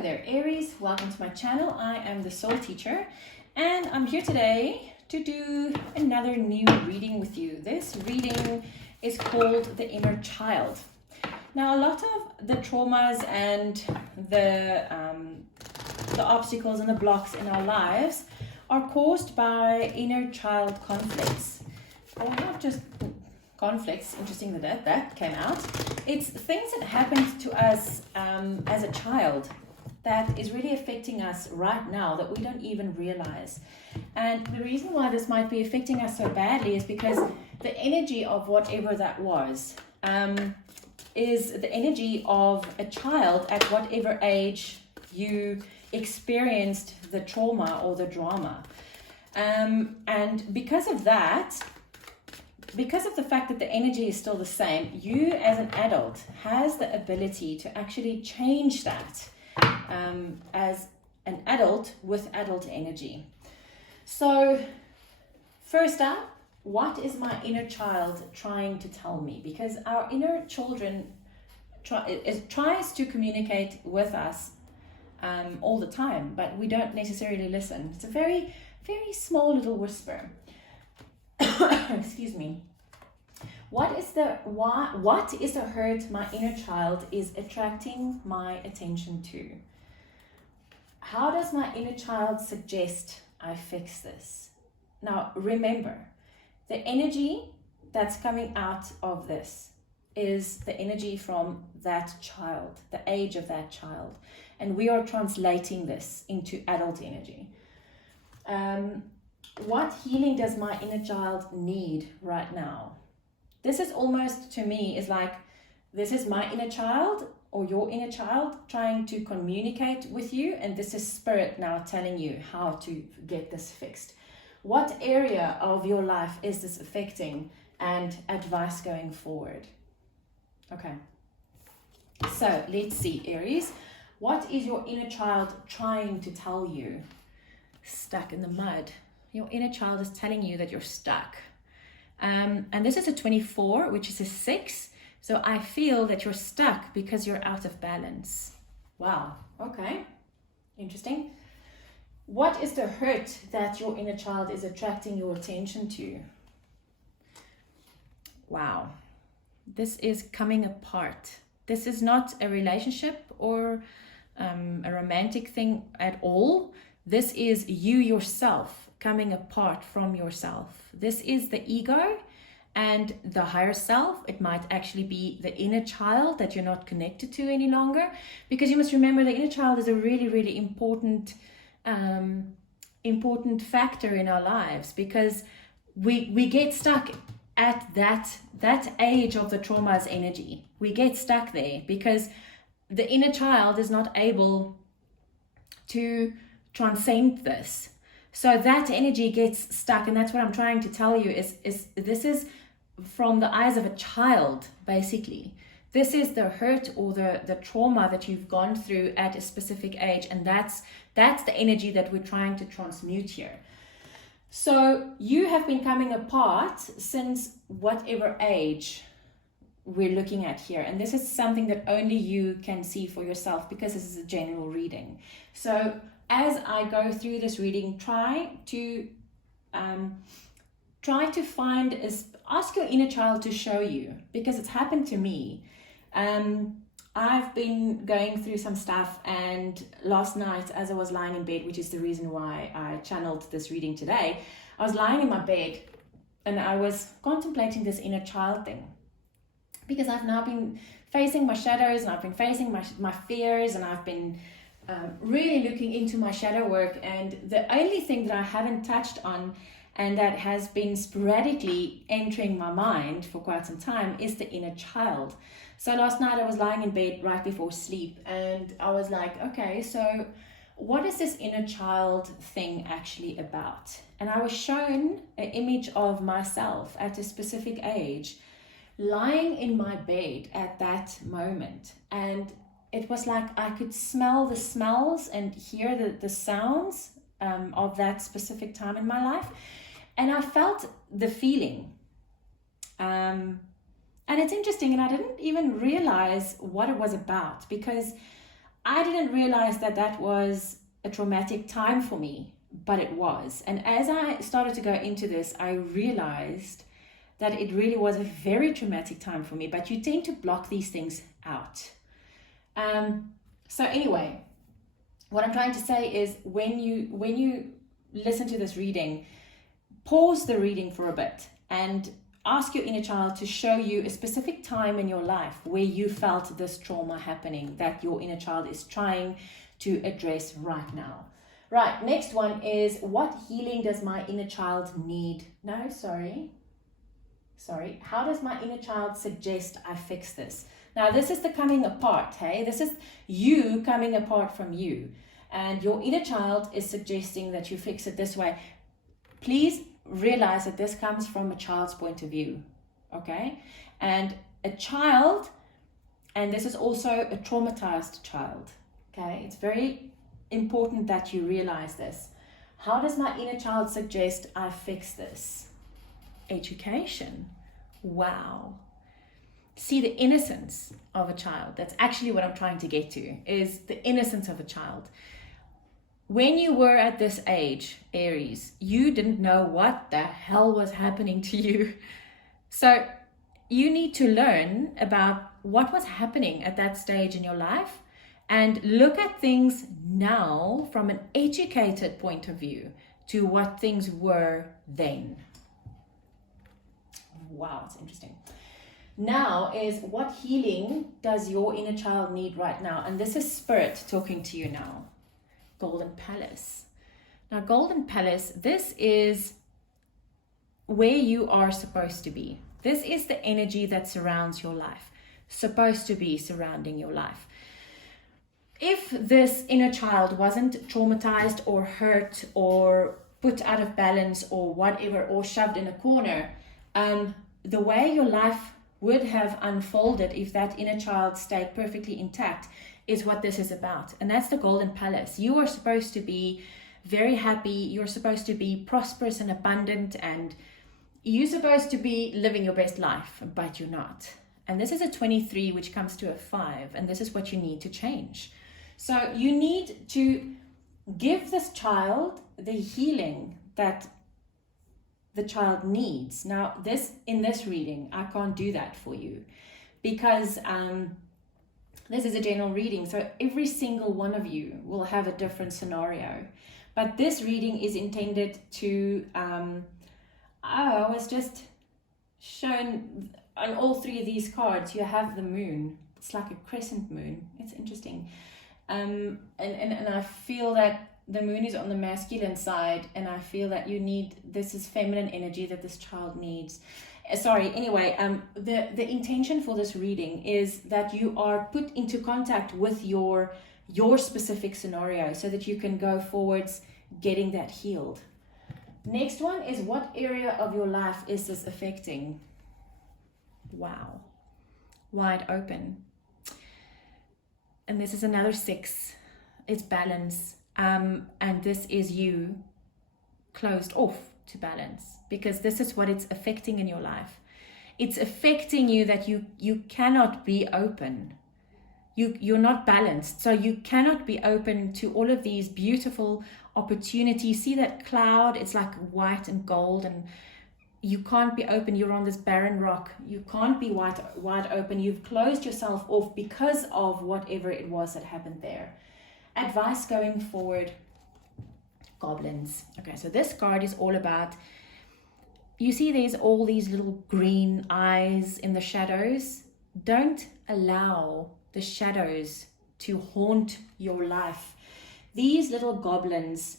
Hello there, Aries. Welcome to my channel. I am the Soul Teacher, and I'm here today to do another new reading with you. This reading is called The Inner Child. Now, a lot of the traumas and the obstacles and the blocks in our lives are caused by inner child conflicts. Or not just conflicts, interesting that came out. It's things that happened to us as a child that is really affecting us right now that we don't even realize. And the reason why this might be affecting us so badly is because the energy of whatever that was is the energy of a child at whatever age you experienced the trauma or the drama. And because of that, because of the fact that the energy is still the same, you as an adult has the ability to actually change that as an adult with adult energy. So first up, what is my inner child trying to tell me? Because our inner children tries to communicate with us all the time, but we don't necessarily listen. It's a very, very small little whisper. Excuse me. What is the hurt my inner child is attracting my attention to? How does my inner child suggest I fix this? Now, remember, the energy that's coming out of this is the energy from that child, the age of that child. And we are translating this into adult energy. What healing does my inner child need right now? This is almost, to me, is like, this is my inner child or your inner child trying to communicate with you, and this is spirit now telling you how to get this fixed. What area of your life is this affecting, and advice going forward? Okay, so let's see, Aries. What is your inner child trying to tell you? Stuck in the mud. Your inner child is telling you that you're stuck. And this is a 24, which is a 6. So I feel that you're stuck because you're out of balance. Wow. Okay. Interesting. What is the hurt that your inner child is attracting your attention to? Wow. This is coming apart. This is not a relationship or a romantic thing at all. This is you yourself coming apart from yourself. This is the ego and the higher self. It might actually be the inner child that you're not connected to any longer, because you must remember the inner child is a really, really important factor in our lives, because we get stuck at that age of the trauma's energy. We get stuck there because the inner child is not able to transcend this. So that energy gets stuck, and that's what I'm trying to tell you is this is from the eyes of a child, basically. This is the hurt or the trauma that you've gone through at a specific age, and that's the energy that we're trying to transmute here. So you have been coming apart since whatever age we're looking at here, and this is something that only you can see for yourself, because this is a general reading. So as I go through this reading, try to ask your inner child to show you, because it's happened to me. I've been going through some stuff, and last night as I was lying in bed, which is the reason why I channeled this reading today, I was lying in my bed and I was contemplating this inner child thing, because I've now been facing my shadows, and I've been facing my fears, and I've been really looking into my shadow work. And the only thing that I haven't touched on, and that has been sporadically entering my mind for quite some time, is the inner child. So last night I was lying in bed right before sleep, and I was like, okay, so what is this inner child thing actually about? And I was shown an image of myself at a specific age lying in my bed at that moment, and it was like I could smell the smells and hear the sounds of that specific time in my life. And I felt the feeling. And it's interesting, and I didn't even realize what it was about, because I didn't realize that that was a traumatic time for me, but it was. And as I started to go into this, I realized that it really was a very traumatic time for me, but you tend to block these things out. So anyway, what I'm trying to say is when you listen to this reading, pause the reading for a bit and ask your inner child to show you a specific time in your life where you felt this trauma happening that your inner child is trying to address right now. Right, next one is, what healing does my inner child need? No, sorry. How does my inner child suggest I fix this? Now, this is the coming apart, hey? This is you coming apart from you. And your inner child is suggesting that you fix it this way. Please realize that this comes from a child's point of view, okay? And a child, and this is also a traumatized child, okay? It's very important that you realize this. How does my inner child suggest I fix this? Education. Wow. See the innocence of a child. That's actually what I'm trying to get to, is the innocence of a child. When you were at this age, Aries, you didn't know what the hell was happening to you. So you need to learn about what was happening at that stage in your life and look at things now from an educated point of view to what things were then. Wow, it's interesting. Now is, what healing does your inner child need right now? And this is Spirit talking to you now. Golden Palace. Now, Golden Palace, this is where you are supposed to be. This is the energy that surrounds your life, supposed to be surrounding your life. If this inner child wasn't traumatized or hurt or put out of balance or whatever, or shoved in a corner, the way your life would have unfolded if that inner child stayed perfectly intact is what this is about. And that's the Golden Palace. You are supposed to be very happy. You're supposed to be prosperous and abundant, and you're supposed to be living your best life, but you're not. And this is a 23, which comes to a 5, and this is what you need to change. So you need to give this child the healing that the child needs. Now, in this reading, I can't do that for you because this is a general reading, so every single one of you will have a different scenario. But this reading is intended to, I was just shown on all 3 of these cards, you have the moon. It's like a crescent moon. It's interesting. And I feel that the moon is on the masculine side, and I feel that this is feminine energy that this child needs. Anyway, the intention for this reading is that you are put into contact with your specific scenario so that you can go forwards getting that healed. Next one is, what area of your life is this affecting? Wow. Wide open. And this is another 6. It's balance. And this is you closed off to balance, because this is what it's affecting in your life. It's affecting you that you cannot be open. You're not balanced, so you cannot be open to all of these beautiful opportunities. See that cloud? It's like white and gold, and you can't be open. You're on this barren rock. You can't be wide open. You've closed yourself off because of whatever it was that happened there. Advice going forward, goblins. Okay, so this card is all about, you see there's all these little green eyes in the shadows. Don't allow the shadows to haunt your life. These little goblins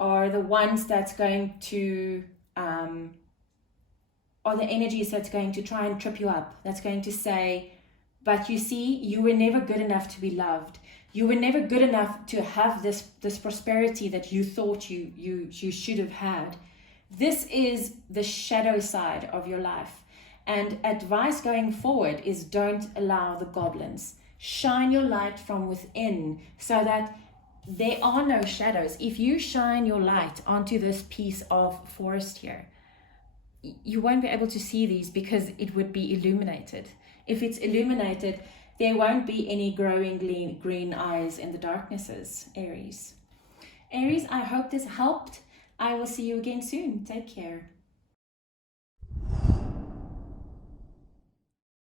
are the ones that's going to, are the energies that's going to try and trip you up. That's going to say, but you see, you were never good enough to be loved. You were never good enough to have this prosperity that you thought you should have had. This is the shadow side of your life. And advice going forward is, don't allow the goblins. Shine your light from within so that there are no shadows. If you shine your light onto this piece of forest here, you won't be able to see these because it would be illuminated. If it's illuminated, There won't be any growing green eyes in the darknesses, Aries. Aries, I hope this helped. I will see you again soon. Take care.